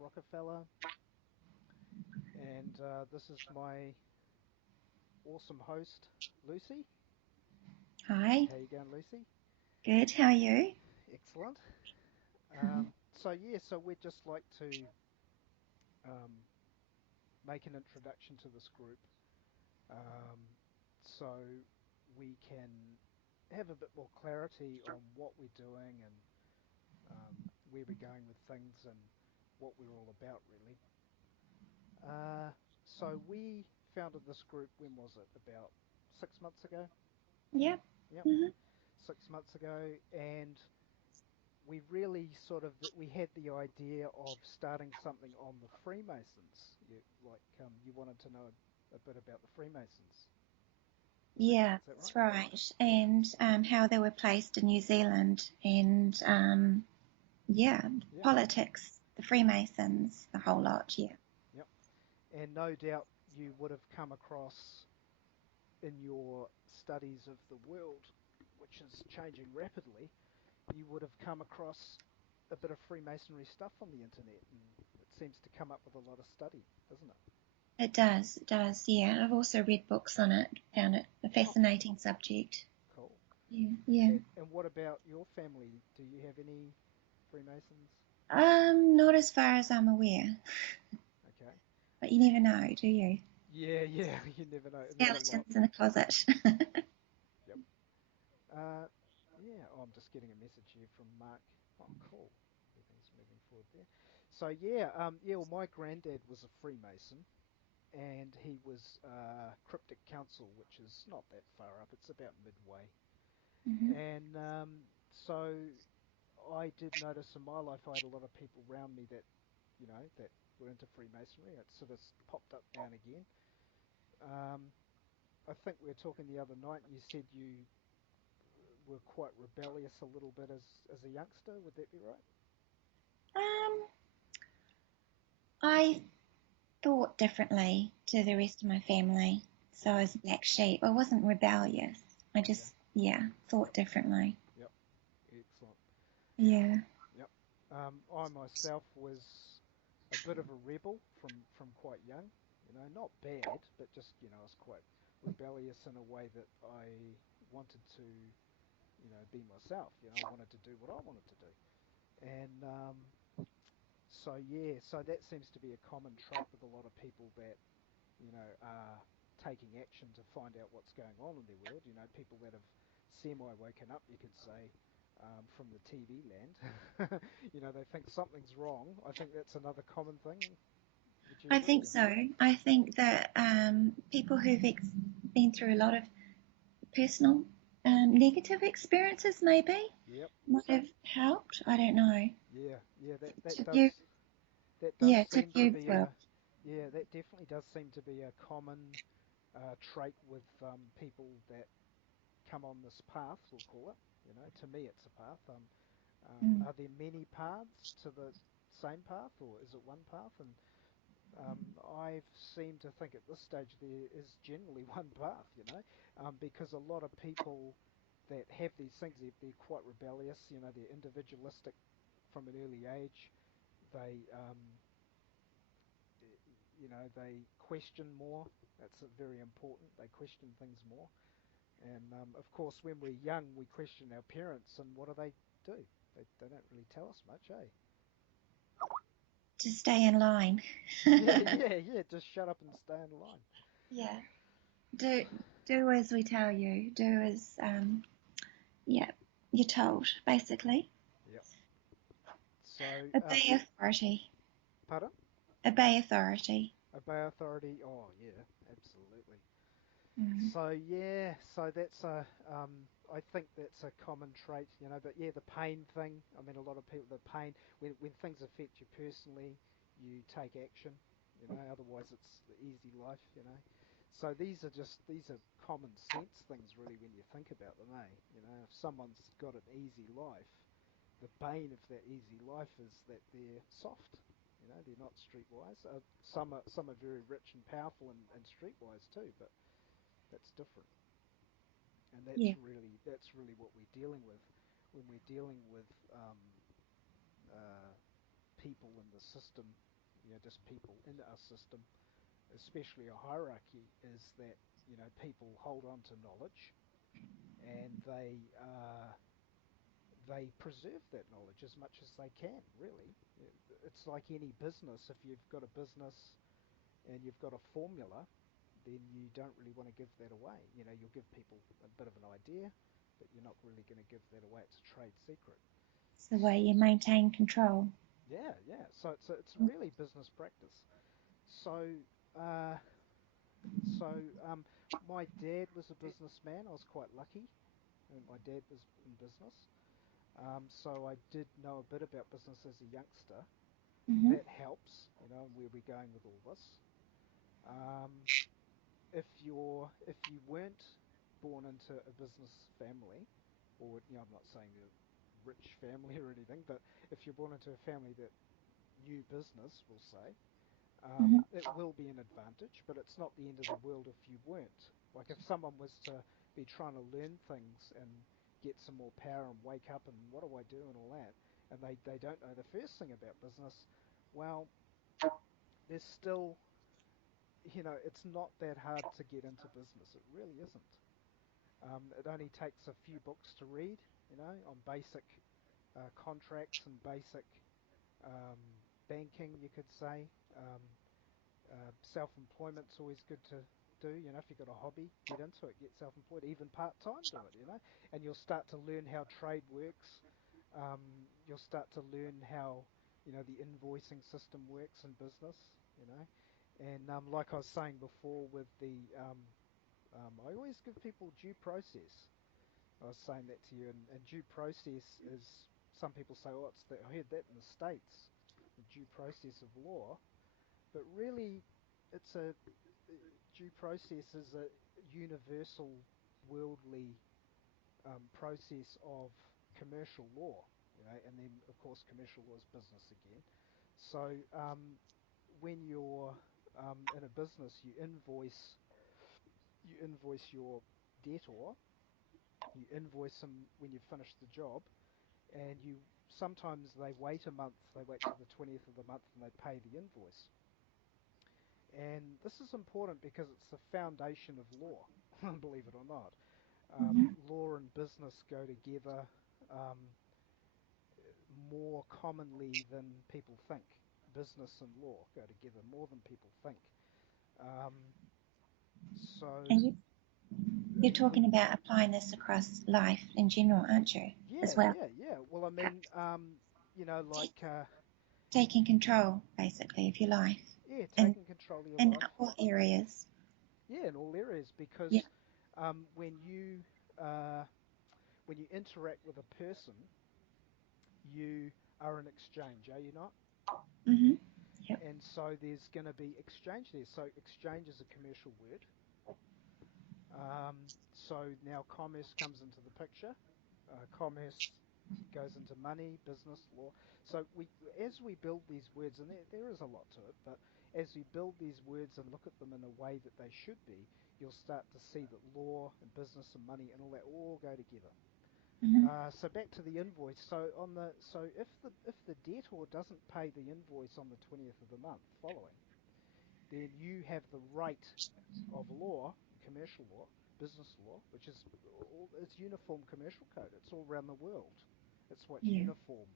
Rockefeller, and this is my awesome host, Lucy. Hi, How you going, Lucy? good. How are you? Excellent. Cool. So we'd just like to um, make an introduction to this group, um, so we can have a bit more clarity on what we're doing and where we're going with things and what we're all about, really. Uh, so we founded this group, when was it? About 6 months ago? Yep. Yep, hmm 6 months ago. And we really we had the idea of starting something on the Freemasons. You wanted to know a bit about the Freemasons. Yeah, Is that right? that's right. And how they were placed in New Zealand, and yeah, Yeah, politics, the Freemasons, the whole yeah, lot. Yeah. yep. And no doubt you would have come across in your studies of the world, which is changing rapidly, you would have come across a bit of Freemasonry stuff on the internet, and it seems to come up with a lot of study, doesn't it? It does. It does. Yeah. I've also read books on it. Found it a Oh, fascinating subject. cool. Yeah. Yeah. And what about your family? Do you have any Freemasons? Not as far as I'm aware, Okay. but you never know, do you? Yeah, yeah, you never know. Not a lot. Skeletons in the closet. Yep. Uh, yeah, oh, I'm just getting a message here from Mark. Oh, cool. Everything's moving forward there. So yeah, well, my granddad was a Freemason, and he was Cryptic Council, which is not that far up. It's about midway. hmm And so I did notice in my life I had a lot of people around me that were into Freemasonry. It sort of popped up now and again. Um, I think we were talking the other night, and you said you were quite rebellious a little bit as a youngster. Would that be right? Um, I thought differently to the rest of my family. So I Okay. was a black sheep. I wasn't rebellious. I Okay. just, yeah, thought differently. Yep. Excellent. Yeah. Yep. I myself was a bit of a rebel from quite young. Not bad, but just I was quite rebellious in a way that I wanted to be myself. I wanted to do what I wanted to do, and so yeah, so that seems to be a common trait with a lot of people that are taking action to find out what's going on in their world. People that have semi woken up, you could say, from the TV land. They think something's wrong. I think that's another common thing. Would you I agree? think so. I think that people who've been through a lot of personal negative experiences maybe Yep. might have helped. I don't know. Yeah. Yeah. To view, That does yeah, to seem to view be well. a yeah. That definitely does seem to be a common trait with people that come on this path. We'll call it. To me, it's a path. Mm. Are there many paths to the same path, or is it one path? And I seem to think at this stage there is generally one path, because a lot of people that have these things, they're quite rebellious, they're individualistic from an early age. They, they question more. That's very important. They question things more. And of course, when we're young, we question our parents, and what do? They don't really tell us much, eh? To stay in line. Yeah, yeah, yeah. Just shut up and stay in line. Yeah. Do do as we tell you. Do as yeah, you're told, basically. Yep. So, Obey authority. pardon? Obey authority. Obey authority. Oh, yeah, absolutely. Mm. So that's I think that's a common trait, But yeah, the pain thing. I mean, a lot of people, the pain when things affect you personally, you take action, Otherwise, it's the easy life. So these are common sense things, really, when you think about them, eh? If someone's got an easy life, the bane of that easy life is that they're soft. They're not streetwise. Some are very rich and powerful and streetwise too, but that's different. And Yeah. that's really what we're dealing with when we're dealing with uh, people in the system, just people in our system, especially a hierarchy, is that people hold on to knowledge and they preserve that knowledge as much as they can. Really, it's like any business. If you've got a business and you've got a formula, then you don't really want to give that away. You'll give people a bit of an idea, but you're not really going to give that away. It's a trade secret. It's the way you maintain control. Yeah, yeah. So it's really business practice. So uh, so my dad was a businessman. I was quite lucky. My dad was in business. So I did know a bit about business as a youngster. Hmm. That helps, where we're going with all this. Um, if you weren't born into a business family, or I'm not saying a rich family or anything, but if you're born into a family that knew business, we'll say, Hmm. it will be an advantage, but it's not the end of the world if you weren't. Like if someone was to be trying to learn things and get some more power and wake up and what do I do and all that, and they don't know the first thing about business, well, there's still, it's not that hard to get into business. It really isn't. It only takes a few books to read, on basic contracts and basic um, banking, you could say. Um, Self-employment's always good to do. If you've got a hobby, get into it, get self-employed, even part-time, do it. And you'll start to learn how trade works. You'll start to learn how, the invoicing system works in business, you know. And like I was saying before with I always give people due process. I was saying that to you, and due process is, some people say, oh, I heard that in the States, the due process of law, but really, it's due process is a universal, worldly process of commercial law, and then of course commercial law is business again. So when you're in a business, you invoice your debtor, you invoice them when you've finished the job, and sometimes they wait a month, they wait till the 20th of the month and they pay the invoice. And this is important because it's the foundation of law, believe it or not. Hmm. Law and business go together um, more commonly than people think. Business and law go together more than people think. Um, so, And you're talking about applying this across life in general, aren't you? yeah, As well, yeah, yeah. Well, I mean, like, taking control basically of your life, yeah, and taking control of your in life. all areas. Yeah, in all areas, Yeah. because um, when you uh, when you interact with a person, you are in exchange, are you not? Hmm. Yep. And so there's going to be exchange there. So exchange is a commercial word. So now commerce comes into the picture. Commerce goes into money, business, law. So as we build these words, and there is a lot to it, but as we build these words and look at them in the way that they should be, you'll start to see that law and business and money and all that all go together. Hmm. So back to the invoice. So if the debtor doesn't pay the invoice on the 20th of the month following, then you have the right of law, commercial law, business law, which is it's uniform commercial code. It's all around the world. It's what's Yeah. uniform.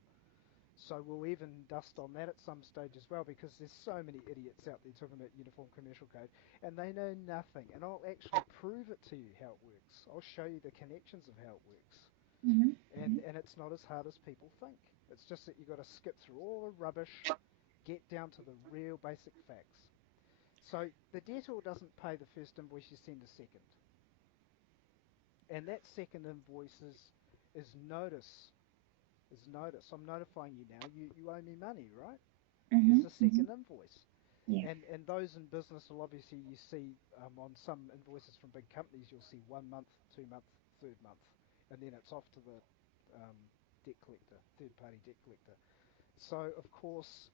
So we'll even dust on that at some stage as well, because there's so many idiots out there talking about uniform commercial code and they know nothing. And I'll actually prove it to you how it works. I'll show you the connections of how it works. Hmm. And it's not as hard as people think. It's just that you've got to skip through all the rubbish, get down to the real basic facts. So the debtor doesn't pay the first invoice, you send a second. And that second invoice is notice. Is notice. I'm notifying you now. You owe me money, right? Hmm. Here's the Hmm. second invoice. Yeah. And those in business will obviously, you see on some invoices from big companies, you'll see 1 month, 2 month, third month, and then it's off to the debt collector, third party debt collector. So of course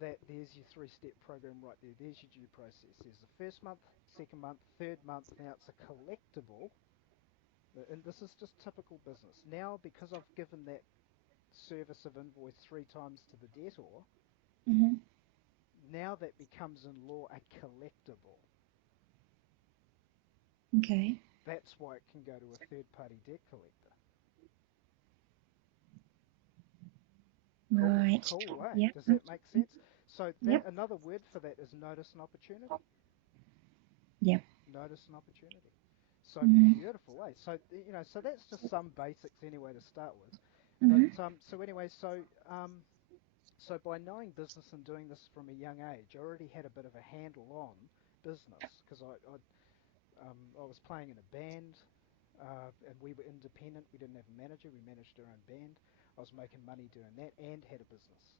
there's your three-step program right there. There's your due process. There's the first month, second month, third month. Now it's a collectible, and this is just typical business. Now, because I've given that service of invoice 3 times to the debtor, Mhm. Now that becomes in law a collectible. Okay. That's why it can go to a third party debt collector. Cool, Right. cool, eh? Yep. Does that make sense? So that Yep. another word for that is notice and opportunity. Yep. Notice and opportunity. So Mhm. beautiful, eh? So so that's just some basics anyway to start with. But Mhm. so anyway, so by knowing business and doing this from a young age, I already had a bit of a handle on business because I was playing in a band, and we were independent. We didn't have a manager. We managed our own band. I was making money doing that and had a business.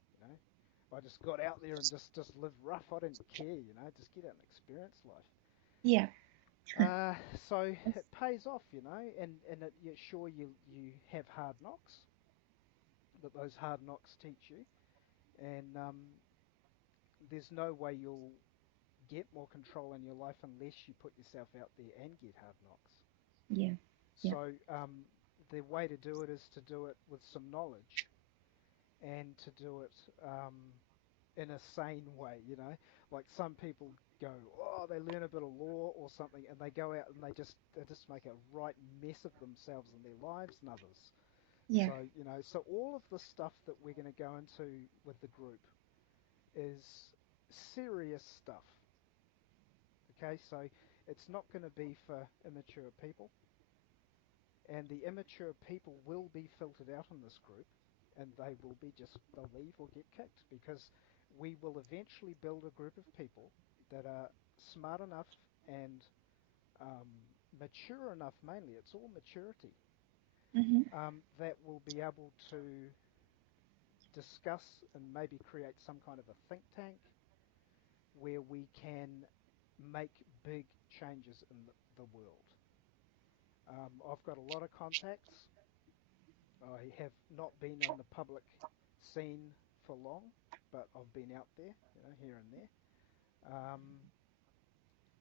I just got out there and just lived rough. I didn't care. Just get out and experience life. Yeah. So it pays off, and sure you have hard knocks, but those hard knocks teach you, and there's no way you'll get more control in your life unless you put yourself out there and get hard knocks. Yeah. Yeah. So the way to do it is to do it with some knowledge and to do it in a sane way. Like some people go, oh, they learn a bit of law or something, and they go out and they just make a right mess of themselves and their lives and others. Yeah. So all of the stuff that we're going to go into with the group is serious stuff. Okay, so it's not going to be for immature people, and the immature people will be filtered out in this group, and they'll leave or get kicked because we will eventually build a group of people that are smart enough and um, mature enough, mainly it's all maturity, Mhm. that will be able to discuss and maybe create some kind of a think tank where we can make big changes in the world. I've got a lot of contacts. I have not been on the public scene for long, but I've been out there, here and there.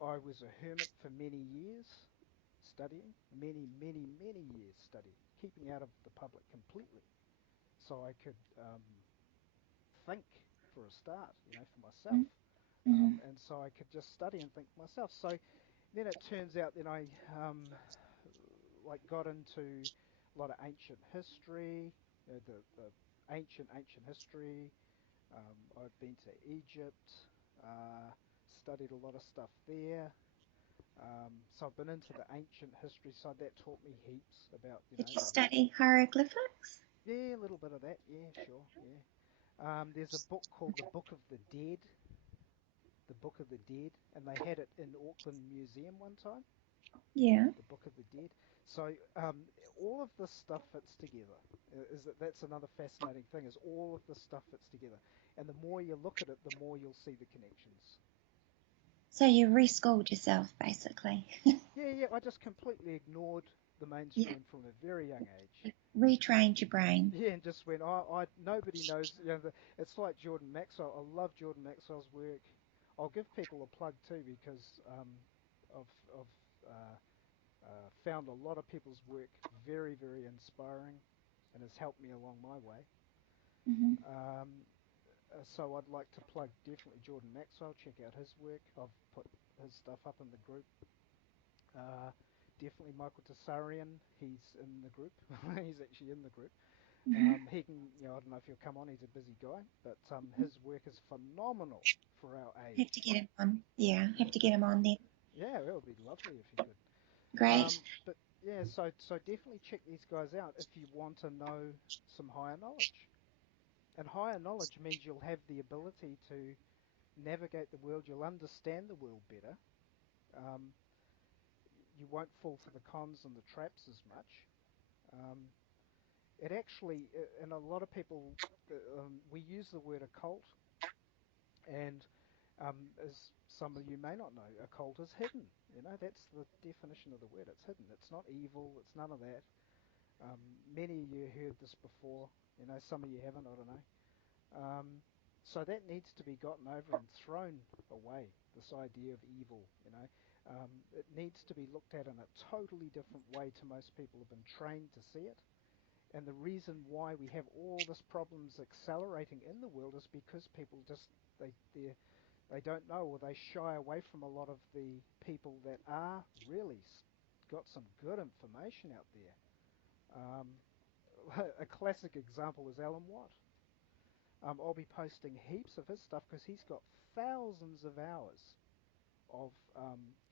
I was a hermit for many years, studying, many, many, many years studying, keeping out of the public completely, so I could think for a start, for myself. Mhm. Mhm. And so I could just study and think for myself. So then it turns out that I got into a lot of ancient history, the ancient history. I've been to Egypt, studied a lot of stuff there. So I've been into the ancient history side. That taught me heaps about, Did you the world. study hieroglyphics? Yeah, a little bit of that. Yeah, sure. Yeah. There's a book called The Book of the Dead, and they had it in Auckland Museum one time. Yeah. The Book of the Dead. So all of this stuff fits together. That's another fascinating thing? Is all of this stuff fits together, and the more you look at it, the more you'll see the connections. So you reschooled yourself, basically. Yeah, yeah. I just completely ignored the Yeah. mainstream from a very young age. Retrained your brain. Yeah, and just went. I nobody knows. It's like Jordan Maxwell. I love Jordan Maxwell's work. I'll give people a plug too because I've found a lot of people's work very, very inspiring and has helped me along my way. Mhm. Um, so I'd like to plug definitely Jordan Maxwell. Check out his work. I've put his stuff up in the group. Uh, Definitely Michael Tessarian. He's in the group. He's actually in the group. Mhm. He can, I don't know if he'll come on. He's a busy guy, but his work is phenomenal for our Have to age. get him on. Yeah, have Yeah, to get him on then. yeah, it would be lovely if you could. Great. But yeah, so definitely check these guys out if you want to know some higher knowledge. And higher knowledge means you'll have the ability to navigate the world. You'll understand the world better. Um, you won't fall for the cons and the traps as much. Um, it actually, and a lot of people, we use the word occult, and as some of you may not know, occult is hidden. That's the definition of the word. It's hidden. It's not evil. It's none of that. Um, Many of you heard this before. Some of you haven't. I don't know. So that needs to be gotten over and thrown away. This idea of evil. It needs to be looked at in a totally different way to most people have been trained to see it. And the reason why we have all this problems accelerating in the world is because people just they don't know, or they shy away from a lot of the people that are really got some good information out there. Um, a classic example is Alan Watt. I'll be posting heaps of his stuff because he's got thousands of hours of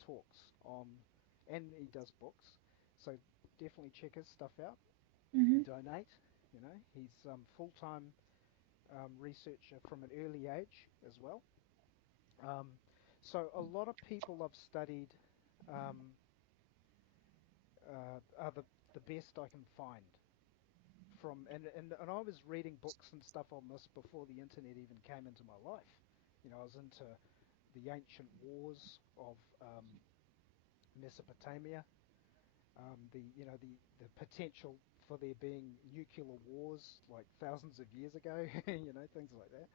talks on, and he does books. So definitely check his stuff out. Hmm. Donate. You know, he's full-time researcher from an early age as well. Um, so a lot of people I've studied um, are the best I can find from, and I was reading books and stuff on this before the internet even came into my life. You know, I was into the ancient wars of Mesopotamia, the potential for there being nuclear wars like thousands of years ago, things like that.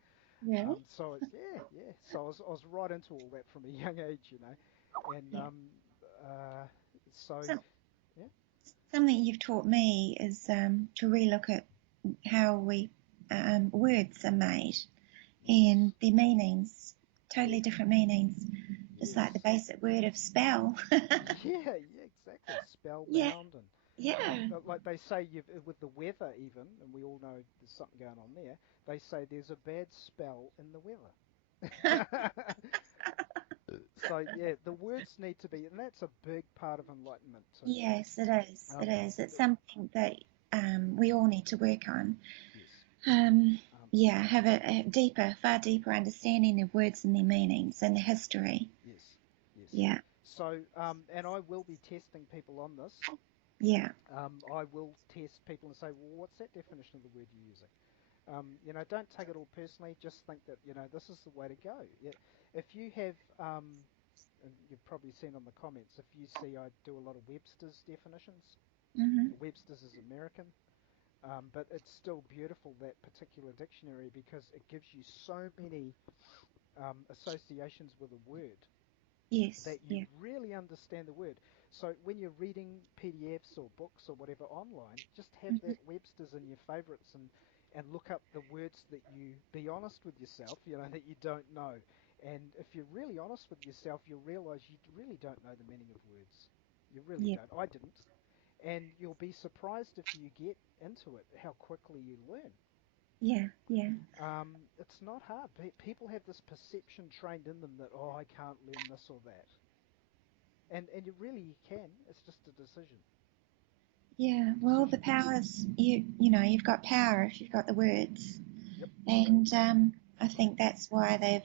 Really? So I was right into all that from a young age, and Yeah. uh, so So, yeah, something you've taught me is to relook at how words are made yes, and their meanings, totally different meanings. Just like the yes, basic word of spell. yeah, yeah, exactly, Yeah, spellbound, and yeah. like they say, with the weather even, and we all know there's something going on there. They say there's a bad spell in the weather. So yeah, the words need to be, and that's a big part of enlightenment too. Yes, it is. It Um, is. It's something that we all need to work on. yes, Um, um, yeah, have a deeper, far deeper understanding of words and their meanings and the history. yes, yes. Yeah, So, and I will be testing people on this. yeah. I will test people and say, well, what's that definition of the word you're using? Don't take it all personally. Just think that, this is the way to go. Yeah. If you have, and you've probably seen on the comments, if you see I do a lot of Webster's definitions. Hmm. Webster's is American, but it's still beautiful, that particular dictionary, because it gives you so many associations with a word Yes, that you yeah. really understand the word. So when you're reading PDFs or books or whatever online, just have Hmm. that Webster's in your favorites, and look up the words that you, be honest with yourself, that you don't know. And if you're really honest with yourself, you'll realize you really don't know the meaning of words. You really Yeah, don't. I didn't. And you'll be surprised if you get into it how quickly you learn. yeah, yeah, It's not hard. People have this perception trained in them that, oh, I can't learn this or that. And you can. It's just a decision. yeah. Well, the Decision. powers you've got power if you've got the words, Yep. and I think that's why they've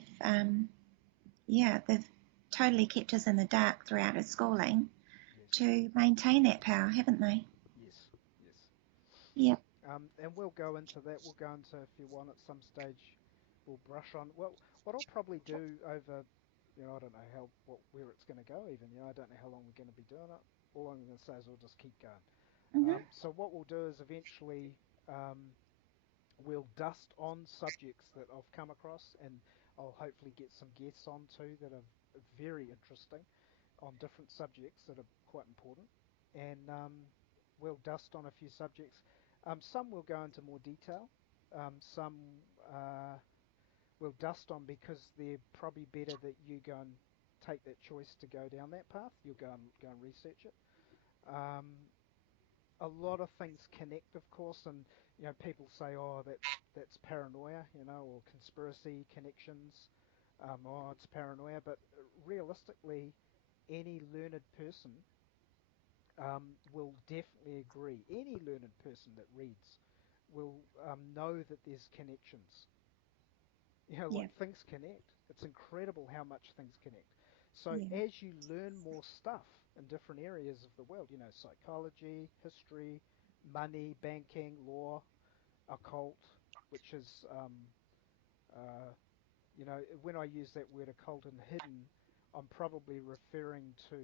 totally kept us in the dark throughout our schooling Yes. to maintain that power, haven't they? Yes. Yes. Yep. And we'll go into that. We'll go into, if you want, at some stage, we'll brush on. Well, what I'll probably do over, I don't know where it's going to go even. I don't know how long we're going to be doing it. All I'm going to say is we'll just keep going. Hmm. So what we'll do is eventually we'll dust on subjects that I've come across, and I'll hopefully get some guests on too that are very interesting on different subjects that are quite important. And we'll dust on a few subjects. Some will go into more detail. Some we'll dust on because they're probably better that you go and take that choice to go down that path. You'll go and research it. Um, a lot of things connect, of course, and people say, "Oh, that's paranoia," or conspiracy connections. Oh, it's paranoia, but realistically, any learned person will definitely agree. Any learned person that reads will know that there's connections. Yeah, Like things connect. It's incredible how much things connect. So yeah, as you learn more stuff in different areas of the world, psychology, history, money, banking, law, occult, which is, uh, when I use that word occult and hidden, I'm probably referring to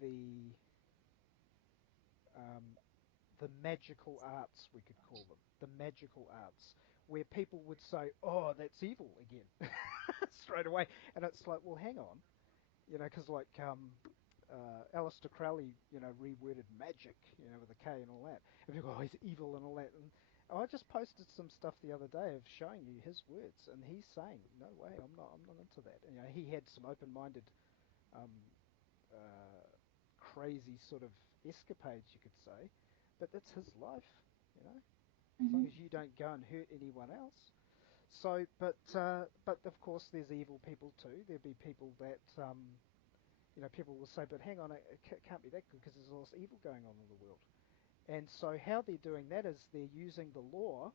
the um, the magical arts, we could call them, the magical arts, where people would say, "Oh, that's evil again," straight away, and it's like, well, hang on, because like Aleister Crowley, reworded magic, with a K and all that. And people go, oh, he's evil and all that. And I just posted some stuff the other day of showing you his words, and he's saying, no way, I'm not into that. And, he had some open-minded, um, uh, crazy sort of escapades, you could say, but that's his life, as long Mhm. as you don't go and hurt anyone else. So, but of course, there's evil people too. There'll be people that people will say, but hang on, it can't be that good because there's all this evil going on in the world. And so how they're doing that is they're using the law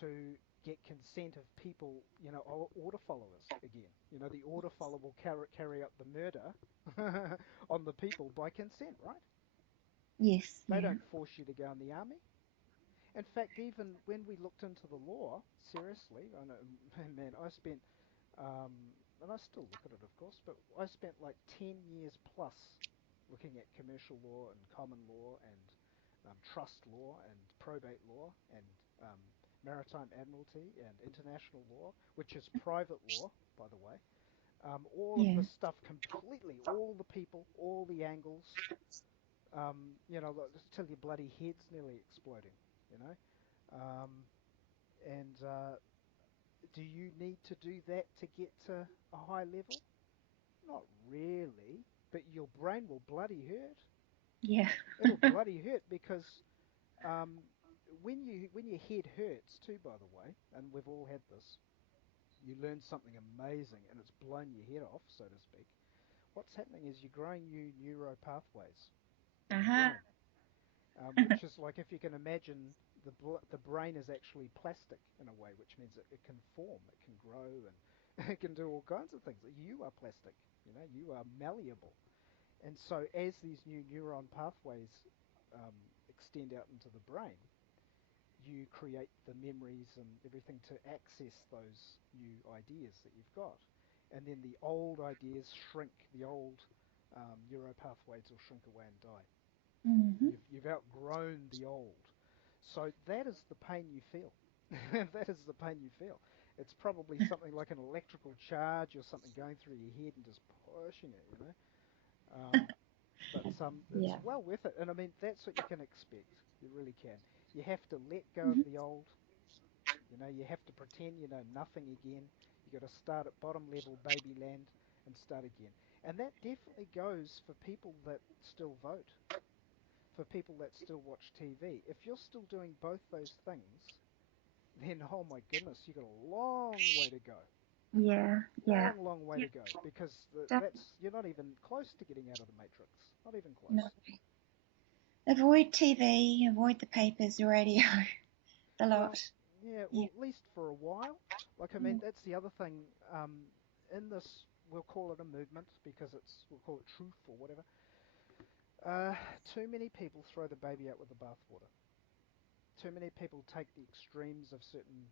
to get consent of people, order followers again. The order follower will carry out the murder on the people by consent, right? Yes, They yeah. don't force you to go in the army. In fact, even when we looked into the law, seriously, I know, man, I spent, and I still look at it, of course, but I spent like 10 years plus looking at commercial law and common law and trust law and probate law and um, maritime admiralty and international law, which is private law, by the way. All of Yeah. this stuff completely, all the people, all the angles, till your bloody head's nearly exploding, you know. Um, and do you need to do that to get to a high level? Not really, but your brain will bloody hurt. Yeah. It'll bloody hurt because um, when your head hurts too, by the way, and we've all had this, you learn something amazing and it's blown your head off, so to speak. What's happening is you're growing new neuro pathways in the Uh-huh. brain, which is like if you can imagine the brain is actually plastic in a way, which means it can form, it can grow, and it can do all kinds of things. You are plastic, you are malleable, and so as these new neuron pathways extend out into the brain, you create the memories and everything to access those new ideas that you've got, and then the old ideas shrink. The old neuro pathways will shrink away and die. Hmm. You've outgrown the old. So that is the pain you feel. That is the pain you feel. It's probably something like an electrical charge or something going through your head and just pushing it. But it's Yeah. well worth it. And I mean, that's what you can expect. You really can. You have to let go of Hmm. the old. You have to pretend you know nothing again. You got to start at bottom level baby land and start again. And that definitely goes for people that still vote, for people that still watch TV. If you're still doing both those things, then oh my goodness, you've got a long way to go. Yeah. Yeah. Long, long way Yeah. to go because Definitely. that's you're not even close to getting out of the matrix. Not even No. close. Avoid TV, avoid the papers, the radio, the Well, lot. yeah, Yeah. well, at least for a while. Like, I mean, Mm. that's the other thing. In this, we'll call it a movement because we'll call it truth or whatever. Too many people throw the baby out with the bathwater. Too many people take the extremes of certain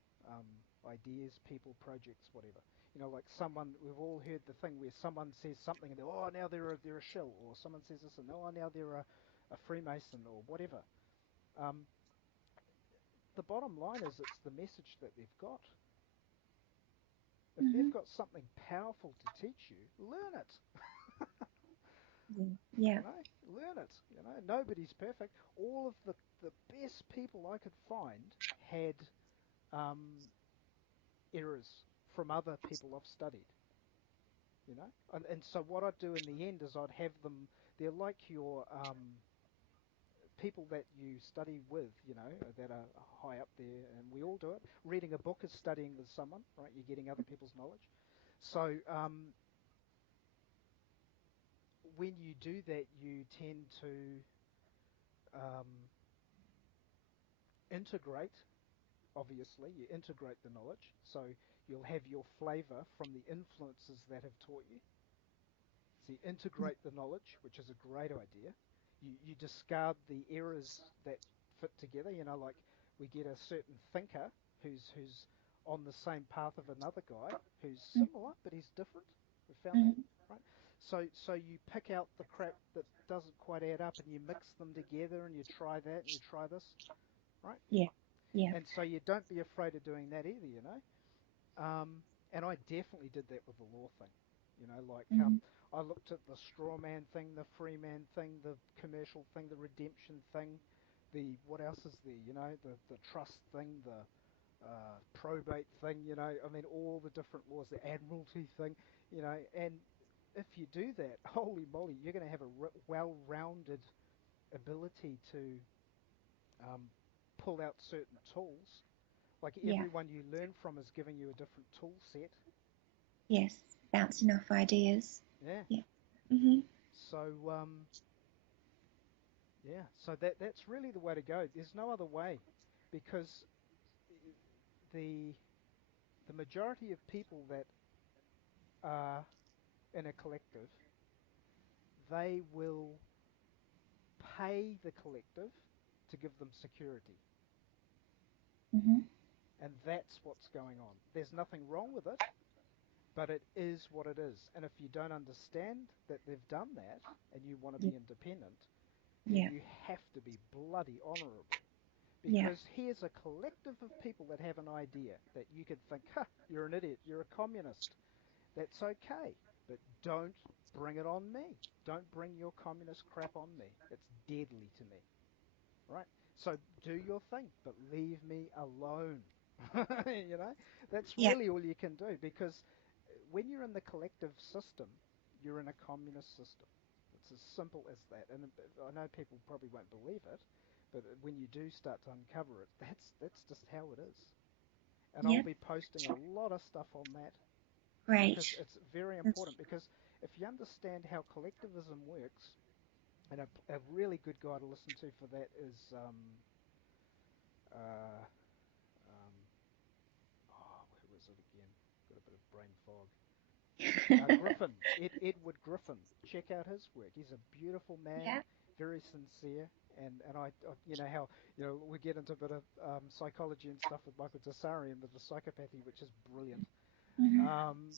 ideas, people, projects, whatever. Like someone, we've all heard the thing where someone says something and they're, oh, now they're a shill, or someone says this and, oh, now they're a Freemason or whatever. Um, the bottom line is it's the message that they've got. If they've Hmm. got something powerful to teach you, learn it. Yeah. Yeah. Learn it. Nobody's perfect. All of the best people I could find had um, errors from other people I've studied. And so what I'd do in the end is I'd have them. They're like your people that you study with, that are high up there, and we all do it. Reading a book is studying with someone, right? You're getting other people's knowledge. So when you do that, you tend to um, integrate. Obviously, you integrate the knowledge, so you'll have your flavor from the influences that have taught you. So you integrate the knowledge, which is a great idea. You discard the errors that fit together. Like we get a certain thinker who's on the same path of another guy who's similar but he's different. We found that, Mm-hmm. right? So you pick out the crap that doesn't quite add up and you mix them together and you try that and you try this, right? Yeah. Yeah. And so you don't be afraid of doing that either. And I definitely did that with the law thing. Like Mm-hmm. I looked at the straw man thing, the free man thing, the commercial thing, the redemption thing, the what else is there? The trust thing, the probate thing. I mean, all the different laws, the admiralty thing. And if you do that, holy moly, you're going to have a well-rounded ability to um, pull out certain tools. Like Yeah. everyone you learn from is giving you a different tool set. Yes. Bouncing off ideas. Yeah. Yeah. Mm-hmm. So yeah. So that's really the way to go. There's no other way, because the the majority of people that are in a collective, they will pay the collective to give them security, Mm-hmm. and that's what's going on. There's nothing wrong with it, but it is what it is. And if you don't understand that they've done that and you want to Yeah. be independent, then Yeah. you have to be bloody honourable. Yeah. Because here's a collective of people that have an idea that you could think, huh, you're an idiot, you're a communist. That's okay, but don't bring it on me. Don't bring your communist crap on me. It's deadly to me, right? So do your thing, but leave me alone. you know, that's Yeah. really all you can do, because when you're in the collective system, you're in a communist system. It's as simple as that. And I know people probably won't believe it, but when you do start to uncover it, that's just how it is. And I'll Yeah. be posting a lot of stuff on that, because Great. it's very That's, important. Because if you understand how collectivism works, and a really good guy to listen to for that is uh, um, who was it again? Got a bit of brain fog. Griffin, Edward Griffin. Check out his work. He's a beautiful man, yeah. very sincere, and how we get into a bit of psychology and stuff with Michael Tsarian with the psychopathy, which is brilliant, Mm-hmm.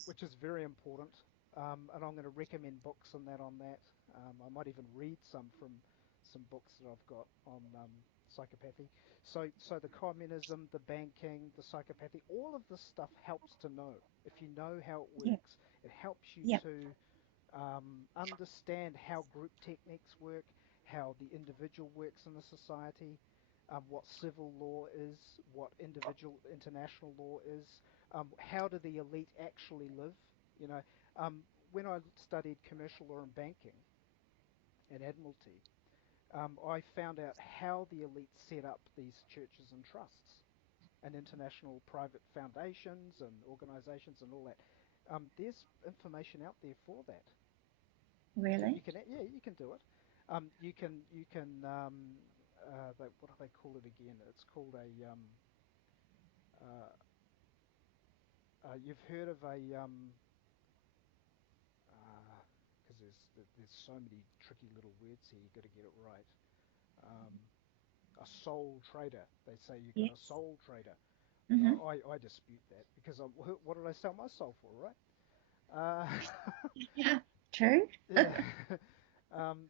which is very important. And I'm going to recommend books and that on that. I might even read some from some books that I've got on psychopathy. So the communism, the banking, the psychopathy, all of this stuff helps to know. If you know how it Yeah. works, it helps you Yeah. to understand how group techniques work, how the individual works in the society, what civil law is, what individual international law is, how do the elite actually live. You know, when I studied commercial law and banking and admiralty, I found out how the elite set up these churches and trusts and international private foundations and organizations and all that. There's information out there for that. You Really? can, yeah, you can do it. You can what do they call it again? It's called a uh, you've heard of a because there's so many tricky little words here. You've got to get it right. Um, a sole trader. They say you got a Yes. sole trader, and Mm-hmm. I dispute that, because what did I sell my soul for, right? Uh, Yeah. True. yeah.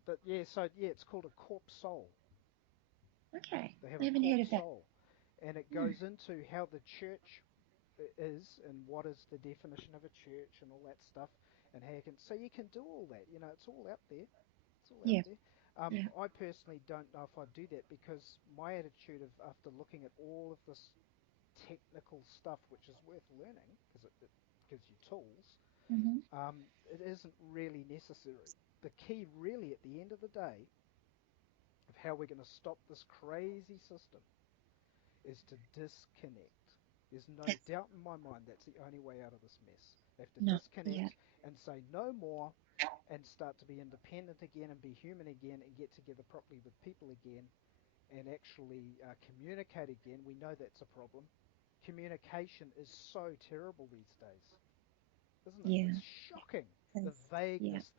But yeah, so yeah, it's called a corpse soul. Okay. They have I a haven't heard corpse of that. soul, and it Hmm. goes into how the church is and what is the definition of a church and all that stuff, and how you can, so you can do all that. It's all out there. It's all out Yeah. there. Yeah. I personally don't know if I'd do that, because my attitude of after looking at all of this technical stuff, which is worth learning because it gives you tools, Mm-hmm. it isn't really necessary. The key, really, at the end of the day, of how we're going to stop this crazy system is to disconnect. There's no That's doubt in my mind that's the only way out of this mess. They have to not. Yeah. disconnect and say no more, and start to be independent again and be human again and get together properly with people again, and actually communicate again. We know that's a problem. Communication is so terrible these days, isn't it? Yeah. It's shocking. The That's, yeah. vagueness,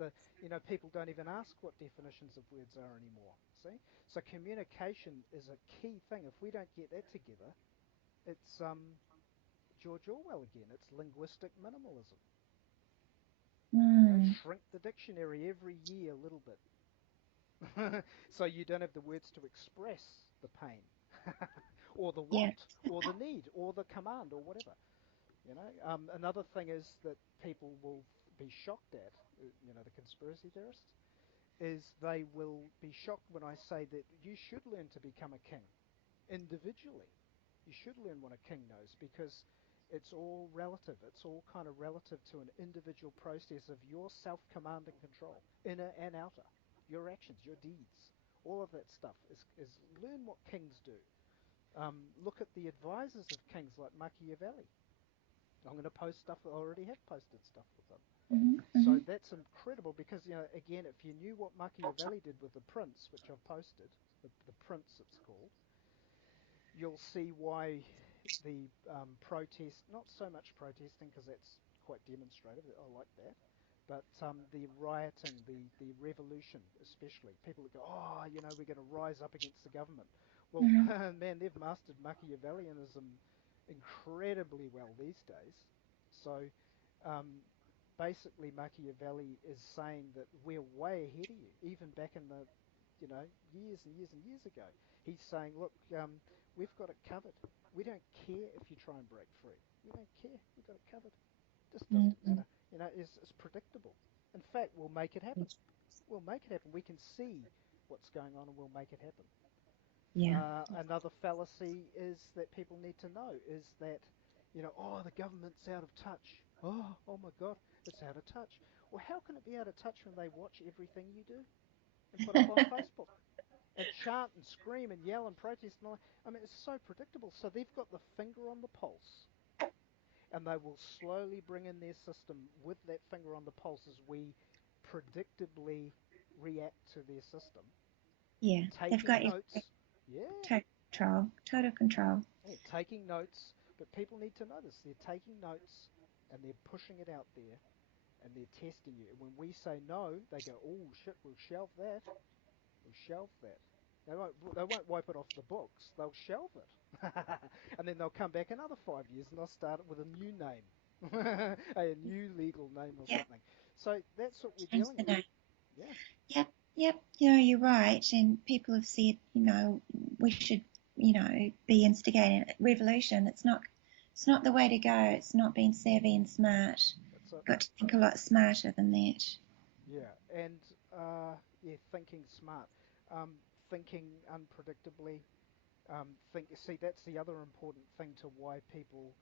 people don't even ask what definitions of words are anymore. See? So communication is a key thing. If we don't get that together, it's George Orwell again. It's linguistic minimalism. Mm. Shrink the dictionary every year a little bit. So you don't have the words to express the pain, or the Yeah. want, or the need, or the command, or whatever. Another thing is that people will be shocked at, the conspiracy theorists, is they will be shocked when I say that you should learn to become a king individually. You should learn what a king knows because it's all relative. It's all kind of relative to an individual process of your self command and control, inner and outer, your actions, your deeds. All of that stuff is learn what kings do. Look at the advisors of kings like Machiavelli. I'm going to post stuff. I already have posted stuff with them. Hmm. So Hmm. that's incredible because, again, if you knew what Machiavelli did with the Prince, which I've posted, the Prince it's called, you'll see why the protest, not so much protesting because that's quite demonstrative, I like that, but the rioting, the revolution especially, people that go, oh, we're going to rise up against the government. Well, Hmm. man, they've mastered Machiavellianism incredibly well these days. So um, basically Machiavelli is saying that we're way ahead of you, even back in the, years and years and years ago. He's saying, look, we've got it covered. We don't care if you try and break free. We don't care. We've got it covered. Just doesn't Hmm. matter. It's predictable. In fact, we'll make it happen. We'll make it happen. We can see what's going on and we'll make it happen. Yeah. Another fallacy is that people need to know is that, oh, the government's out of touch. Oh my God, it's out of touch. Well, how can it be out of touch when they watch everything you do and put up on Facebook and chant and scream and yell and protest and all? I mean, it's so predictable. So they've got the finger on the pulse, and they will slowly bring in their system with that finger on the pulse as we predictably react to their system, Yeah. They've taking got everything. notes. Yeah, Total control. Total control. yeah, taking notes, but people need to know this. They're taking notes and they're pushing it out there and they're testing you. When we say no, they go, oh shit, we'll shelve that. We'll shelve that. They won't wipe it off the books. They'll shelve it. And then they'll come back another 5 years and they'll start it with a new name, a new legal name or Yeah. something. So that's what we're Change dealing the with. name. Yeah, Yep. Yep. You're right. And people have said, we should, be instigating a revolution. It's not the way to go. It's not being savvy and smart. that's it. Got to think a lot smarter than that. Yeah, and yeah, thinking smart, um, thinking unpredictably. See, that's the other important thing to why people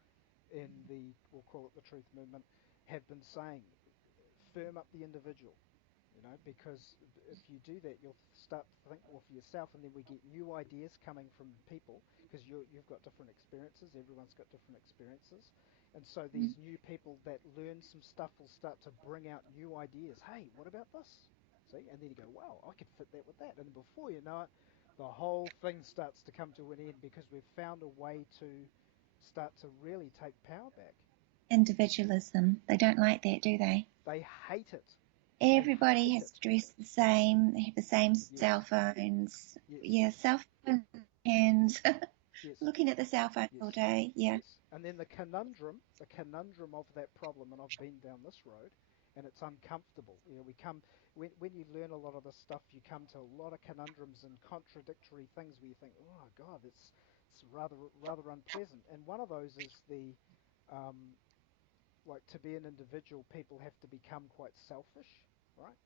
in the, we'll call it the truth movement, have been saying, firm up the individual. Because if you do that, you'll start to think more for yourself, and then we get new ideas coming from people because you've got different experiences. Everyone's got different experiences, and so these new people that learn some stuff will start to bring out new ideas. Hey, what about this? See, and then you go, wow, I could fit that with that, and then before you know it, the whole thing starts to come to an end because we've found a way to start to really take power back. Individualism. They don't like that, do they? They hate it. They Everybody hate has it. to dress the same. They have the same cell Yes, phones. yes, Yeah, cell phones hands. yes. Looking at the cell phones all Yes, day. Yeah. yes. And then the conundrum of that problem, and I've been down this road, and it's uncomfortable. When you learn a lot of this stuff, you come to a lot of conundrums and contradictory things where you think, oh God, it's rather unpleasant. And one of those is um, like to be an individual, people have to become quite selfish, right?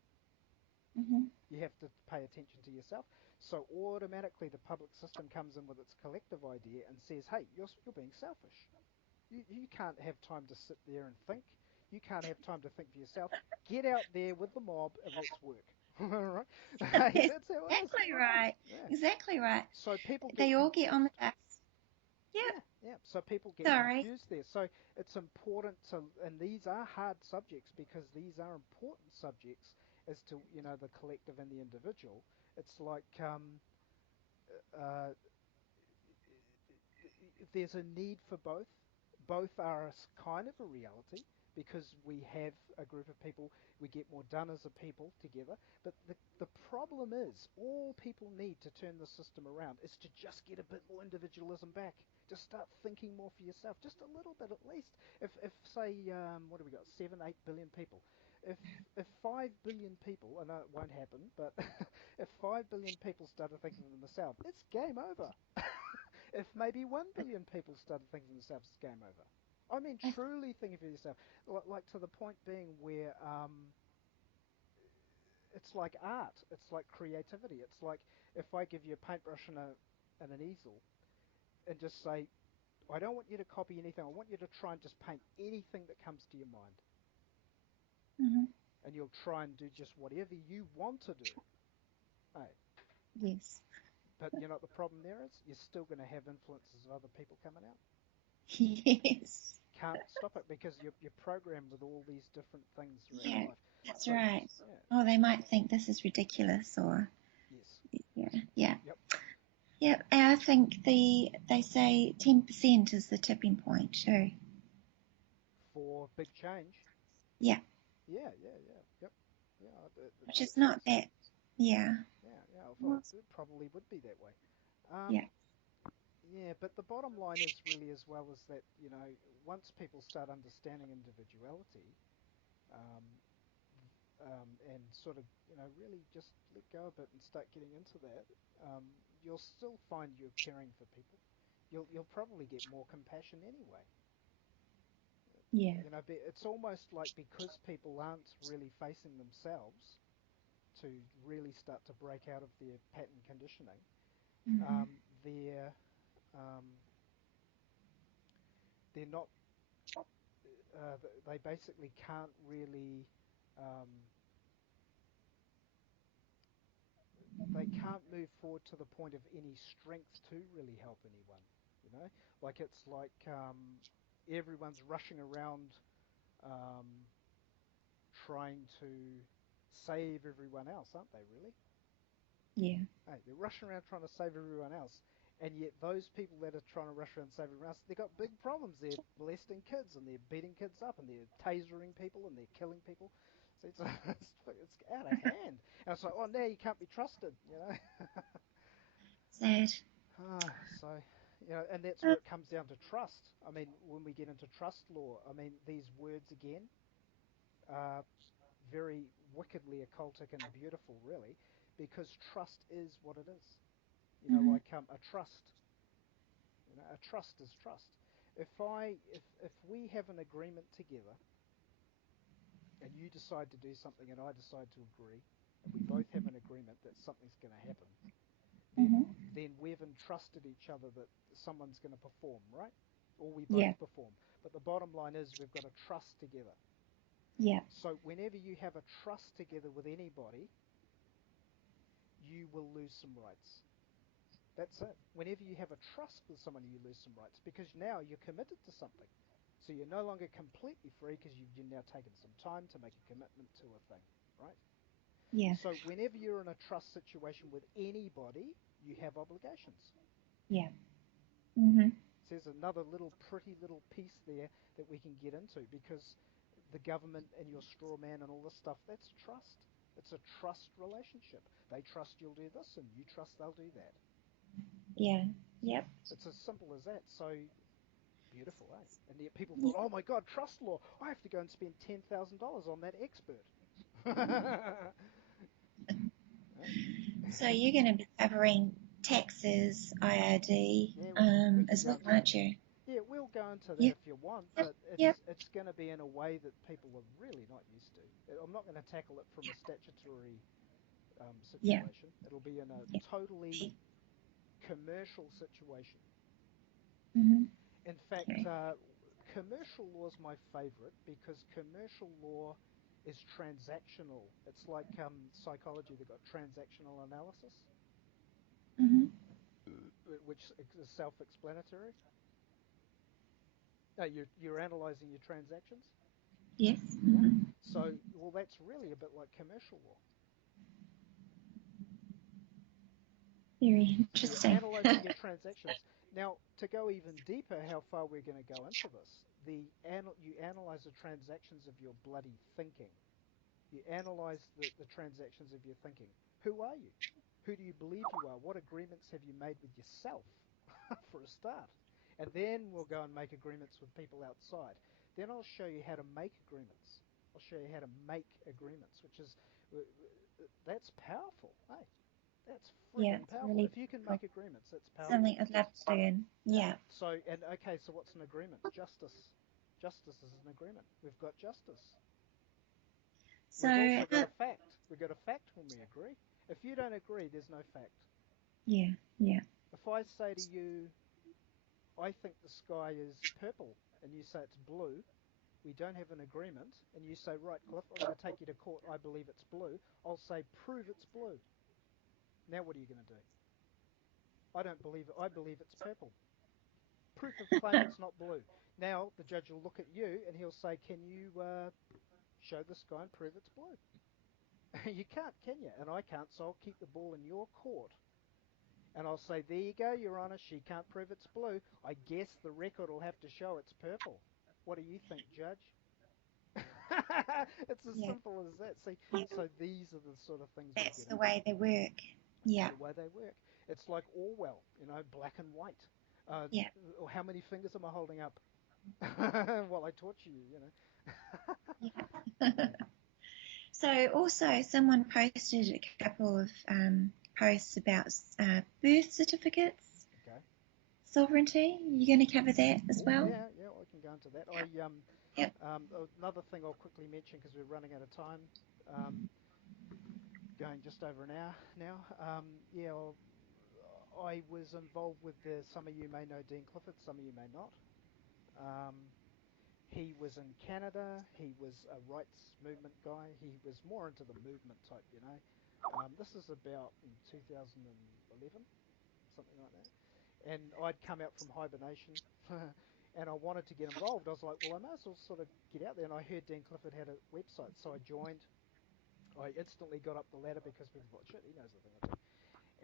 Hmm. You have to pay attention to yourself. So automatically the public system comes in with its collective idea and says, hey, you're being selfish. You can't have time to sit there and think. You can't have time to think for yourself. Get out there with the mob and let's work. Right? Hey, Yes, that's how it is. exactly right. Yeah. Exactly right. So people They get all get on the confused. bus. Yep. Yeah, yeah. So people get Sorry. confused there. So it's important to, and these are hard subjects because these are important subjects as to, the collective and the individual. It's like uh, there's a need for both. Both are kind of a reality because we have a group of people, we get more done as a people together. But the problem is, all people need to turn the system around is to just get a bit more individualism back. Just start thinking more for yourself, just a little bit at least. If say, what have we got, 7, 8 billion people. If if 5 billion people, I know it won't happen, but if 5 billion people started thinking for themselves, it's game over. If maybe 1 billion people started thinking themselves, it's game over. I mean, I, truly thinking for yourself, like to the point being where it's like art, it's like creativity. It's like if I give you a paintbrush and an easel and just say, I don't want you to copy anything. I want you to try and just paint anything that comes to your mind, mhm, and you'll try and do just whatever you want to do. Hey, yes. but you know what the problem there is? You're still going to have influences of other people coming out. Yes. Can't stop it because you're programmed with all these different things throughout Yeah, life. that's So right. yeah, Oh, they might think this is ridiculous or yes, yeah, yeah. yep. Yeah, and I think they say 10% is the tipping point too. For big change. Yeah, Yeah, yeah, yeah, yep. Yeah, it which is makes not sense. that. Yeah, Yeah, yeah. I thought well, it probably would be that way. yeah. Yeah, but the bottom line is really as well is that, once people start understanding individuality, um, and sort of, really just let go a bit and start getting into that, you'll still find you're caring for people. You'll probably get more compassion anyway. Yeah. It's almost like because people aren't really facing themselves to really start to break out of their pattern conditioning, Hmm. um, they're um, they're not they basically can't really um, they can't move forward to the point of any strength to really help anyone. Like it's like everyone's rushing around um, trying to save everyone else, aren't they? Really? Yeah. Hey, they're rushing around trying to save everyone else, and yet those people that are trying to rush around and save everyone else, they've got big problems. They're molesting kids, and they're beating kids up, and they're tasering people, and they're killing people. So it's out of hand. And it's like, oh, now you can't be trusted. Sad. So, and that's Uh, where it comes down to trust. I mean, when we get into trust law, I mean, these words again are very wickedly occultic and beautiful, really, because trust is what it is. mhm. Like a trust. A trust is trust. If we have an agreement together, and you decide to do something, and I decide to agree, and we both have an agreement that something's going to happen, then Mhm. then we've entrusted each other that someone's going to perform, right? Or we Yeah. both perform. But the bottom line is we've got a trust together. Yeah. So whenever you have a trust together with anybody, you will lose some rights. That's it. Whenever you have a trust with someone, you lose some rights because now you're committed to something. So you're no longer completely free because you've now taken some time to make a commitment to a thing, right? Yeah. So whenever you're in a trust situation with anybody, you have obligations. Yeah. Mhm. So there's another little pretty little piece there that we can get into because the government and your straw man and all this stuff, that's trust. It's a trust relationship. They trust you'll do this and you trust they'll do that. Yeah. Yep. It's as simple as that. So beautiful, eh? And yet people Yeah. thought, oh my God, trust law. I have to go and spend $10,000 on that expert. Right? So you're going to be covering taxes, IRD, Yeah, we can as go well, into aren't you? Yeah, we'll go into that Yeah. if you want, Yep. but Yep. it's going to be in a way that people are really not used to. I'm not going to tackle it from a statutory Yeah. situation. It'll be in a Yeah. totally commercial situation. Mhm. In fact, Okay. commercial law is my favorite because commercial law is transactional. It's like psychology, they've got transactional analysis, Mhm. which is self explanatory. No, you're analyzing your transactions. Yes. Yeah. Mhm. So, well, that's really a bit like commercial law. Very So you're interesting. analyzing your transactions. Now, to go even deeper, how far we're going to go into this, you analyze the transactions of your bloody thinking. You analyze the transactions of your thinking. Who are you? Who do you believe you are? What agreements have you made with yourself, for a start? And then we'll go and make agreements with people outside. Then I'll show you how to make agreements. I'll show you how to make agreements, which is that's powerful. Hey, that's Yeah, friggin' it's powerful. really If you can cool. make agreements, that's powerful. Something I'd love to learn. Yeah. Yeah. So, and okay, so what's an agreement? Justice. Justice is an agreement. We've got justice. We've So, also got a fact. We've got a fact when we agree. If you don't agree, there's no fact. yeah, yeah, If I say to you, I think the sky is purple, and you say it's blue, we don't have an agreement, and you say, right, Cliff, I'm going to take you to court, I believe it's blue, I'll say, prove it's blue. Now what are you going to do? I don't believe it, I believe it's purple. Proof of claim it's not blue. Now the judge will look at you and he'll say, can you show the sky and prove it's blue? You can't, can you? And I can't, so I'll keep the ball in your court. And I'll say, there you go, Your Honour, she can't prove it's blue. I guess the record will have to show it's purple. What do you think, Judge? It's as yeah, simple as that. See, yeah. so these are the sort of things we That's get the into. way they work. It's Yeah, the way they work. It's like Orwell, black and white. Uh, yeah, how many fingers am I holding up while I torture you? yeah. So also someone posted a couple of posts about birth certificates, Okay. sovereignty. You're going to cover that as Oh well? yeah, yeah. I can go into that. I Yep. another thing I'll quickly mention because we're running out of time. Um, Going just over an hour now. Yeah, I was involved with the. Some of you may know Dean Clifford, some of you may not. Um, he was in Canada. He was a rights movement guy. He was more into the movement type. This is about in 2011, something like that. And I'd come out from hibernation, and I wanted to get involved. I was like, well, I may as well sort of get out there. And I heard Dean Clifford had a website, so I joined. I instantly got up the ladder because people thought, shit, he knows the thing or two.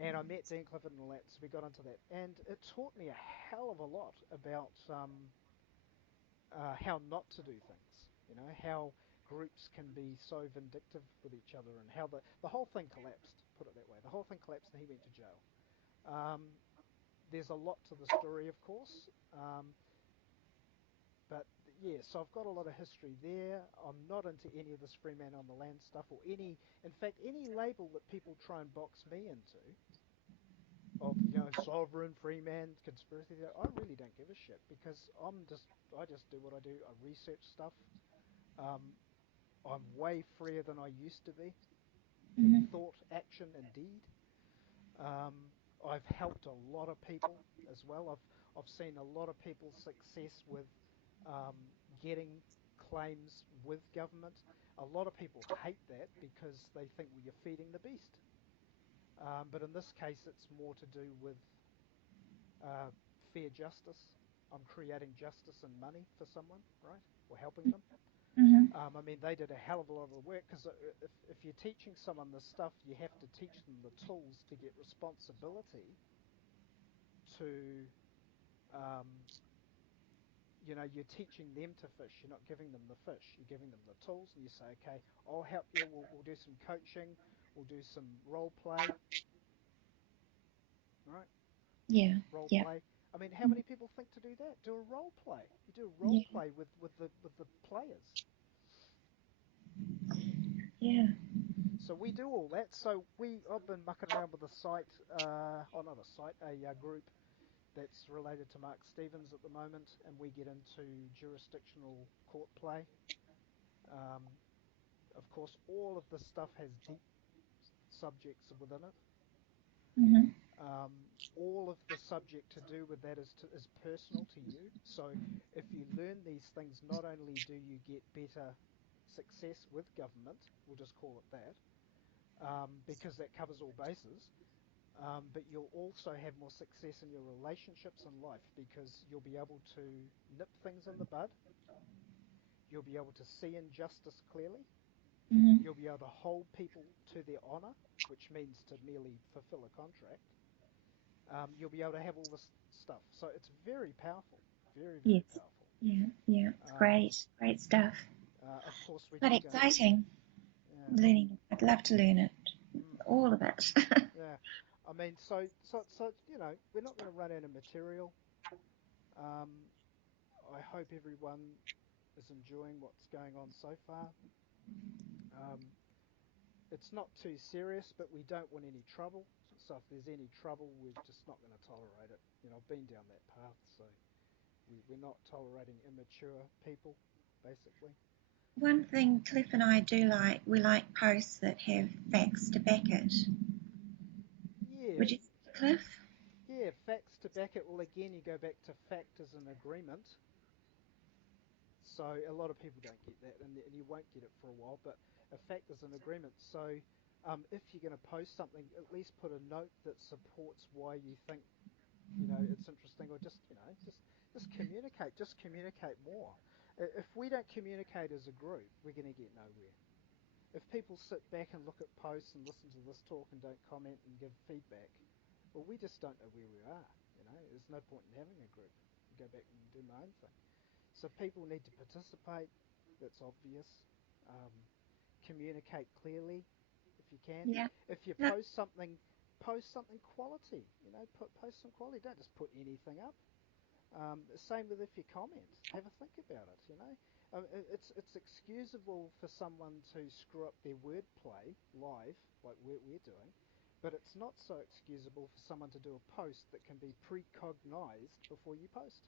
And I met Dean Clifford and all that, so we got into that. And it taught me a hell of a lot about how not to do things, how groups can be so vindictive with each other and how the whole thing collapsed, put it that way. The whole thing collapsed and he went to jail. Um, there's a lot to the story, of course. But yeah, so I've got a lot of history there. I'm not into any of this free man on the land stuff or in fact, any label that people try and box me into of sovereign, free man, conspiracy theory. I really don't give a shit because I just do what I do. I research stuff. Um, I'm way freer than I used to be in Hmm. thought, action, and deed. Um, I've helped a lot of people as well. I've seen a lot of people's success with um, getting claims with government. A lot of people hate that because they think, well, you're feeding the beast. But in this case, it's more to do with uh, fair justice. I'm creating justice and money for someone, right? Or helping them. Hmm. I mean, they did a hell of a lot of the work because if you're teaching someone this stuff, you have to teach them the tools to get responsibility to, um, you're teaching them to fish. You're not giving them the fish. You're giving them the tools, and you say, okay, I'll help you. We'll do some coaching. We'll do some role play, right? Yeah, Role yeah, play. I mean, how many people think to do that? Do a role play. You do a role yeah, play with the players. yeah. So we do all that. So I've been mucking around with a site, not a site, a group that's related to Mark Stevens at the moment, and we get into jurisdictional court play. Um, of course, all of this stuff has deep subjects within it. Hmm. All of the subject to do with that is personal to you. So if you learn these things, not only do you get better success with government, we'll just call it that, because that covers all bases. But you'll also have more success in your relationships in life because you'll be able to nip things in the bud. You'll be able to see injustice clearly. Hmm. You'll be able to hold people to their honour, which means to merely fulfill a contract. You'll be able to have all this stuff. So it's very powerful, very, very Yes. powerful. Yeah, yeah. It's Um, great, great stuff. of course, we But can go. exciting. Yeah. Learning. I'd love to learn it. Mm, All of it. yeah. I mean, so we're not going to run out of material. Um, I hope everyone is enjoying what's going on so far. Um, it's not too serious, but we don't want any trouble. So if there's any trouble, we're just not going to tolerate it. I've been down that path, so We're not tolerating immature people, basically. One thing Cliff and I do like, we like posts that have facts to back it. Yeah, Would you say, Cliff? yeah, facts to back it. Well, again, you go back to fact as an agreement. So a lot of people don't get that, and you won't get it for a while. But a fact is an agreement. So if you're going to post something, at least put a note that supports why you think it's interesting, or just communicate. Just communicate more. If we don't communicate as a group, we're going to get nowhere. If people sit back and look at posts and listen to this talk and don't comment and give feedback, well, we just don't know where we are. There's no point in having a group. Go back and do my own thing. So people need to participate. That's obvious. Um, Communicate clearly if you can. Yeah. If you No. post something quality. Post some quality. Don't just put anything up. Same with if you comment. Have a think about it. It's excusable for someone to screw up their wordplay live, like we're doing, but it's not so excusable for someone to do a post that can be precognized before you post.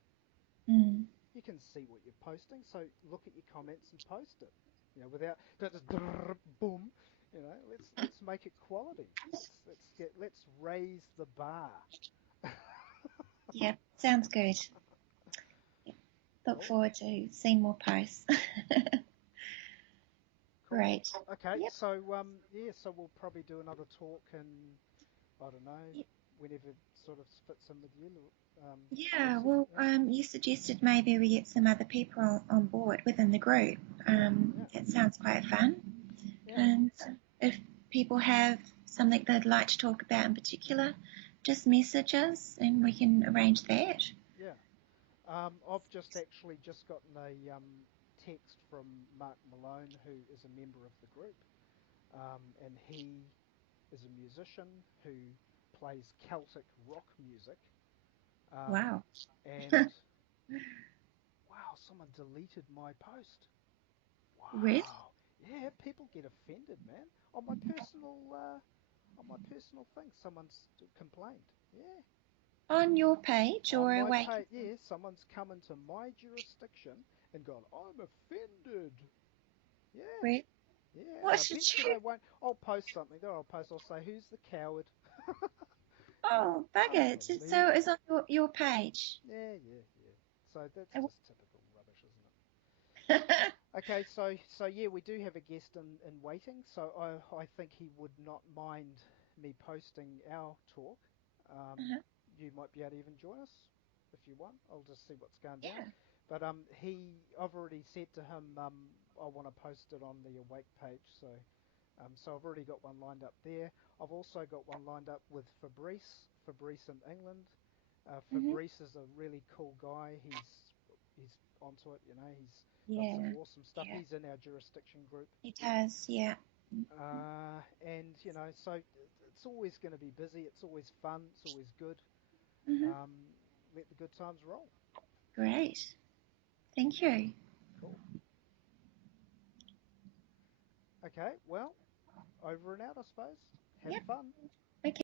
Mm. You can see what you're posting, so look at your comments and post it. Without don't just boom. Let's make it quality. Let's raise the bar. Yeah, sounds good. Look Cool. forward to seeing more posts. Cool. Great. Okay, Yep. so so we'll probably do another talk, and I don't know, Yep. whenever it sort of fits in with you, Yeah, Lucy. well, Yeah, you suggested maybe we get some other people on board within the group. yeah, yeah, It sounds quite fun. yeah, And if people have something they'd like to talk about in particular, just message us and we can arrange that. yeah. I've just gotten a text from Mark Malone, who is a member of the group, and he is a musician who plays Celtic rock music. Um, Wow. and wow, someone deleted my post. Really? Wow. Yeah, people get offended, man. On my personal thing, someone's complained. Yeah. On your page On or my awake? page, yeah, someone's come into my jurisdiction and gone, I'm offended. Yeah. Really? Yeah, and What I should bet you you? they won't. I'll post something there. I'll say, who's the coward? Oh, bugger. So it's Unbelievable. on your page. Yeah, yeah, yeah. So that's Oh. just typical rubbish, isn't it? Okay, so yeah, we do have a guest in waiting. So I think he would not mind me posting our talk. Uh-huh. You might be able to even join us if you want. I'll just see what's going down. Yeah. But I've already said to him, I want to post it on the Awake page. So I've already got one lined up there. I've also got one lined up with Fabrice in England. Hmm. Fabrice is a really cool guy. He's onto it. He's done some Yeah. awesome stuff. Yeah. He's in our jurisdiction group, It does. Yeah. and so it's always going to be busy. It's always fun. It's always good. Hmm. Um, Let the good times roll. Great. Thank you. Cool. Okay. Well, over and out, I suppose. Have Yep. fun. Okay.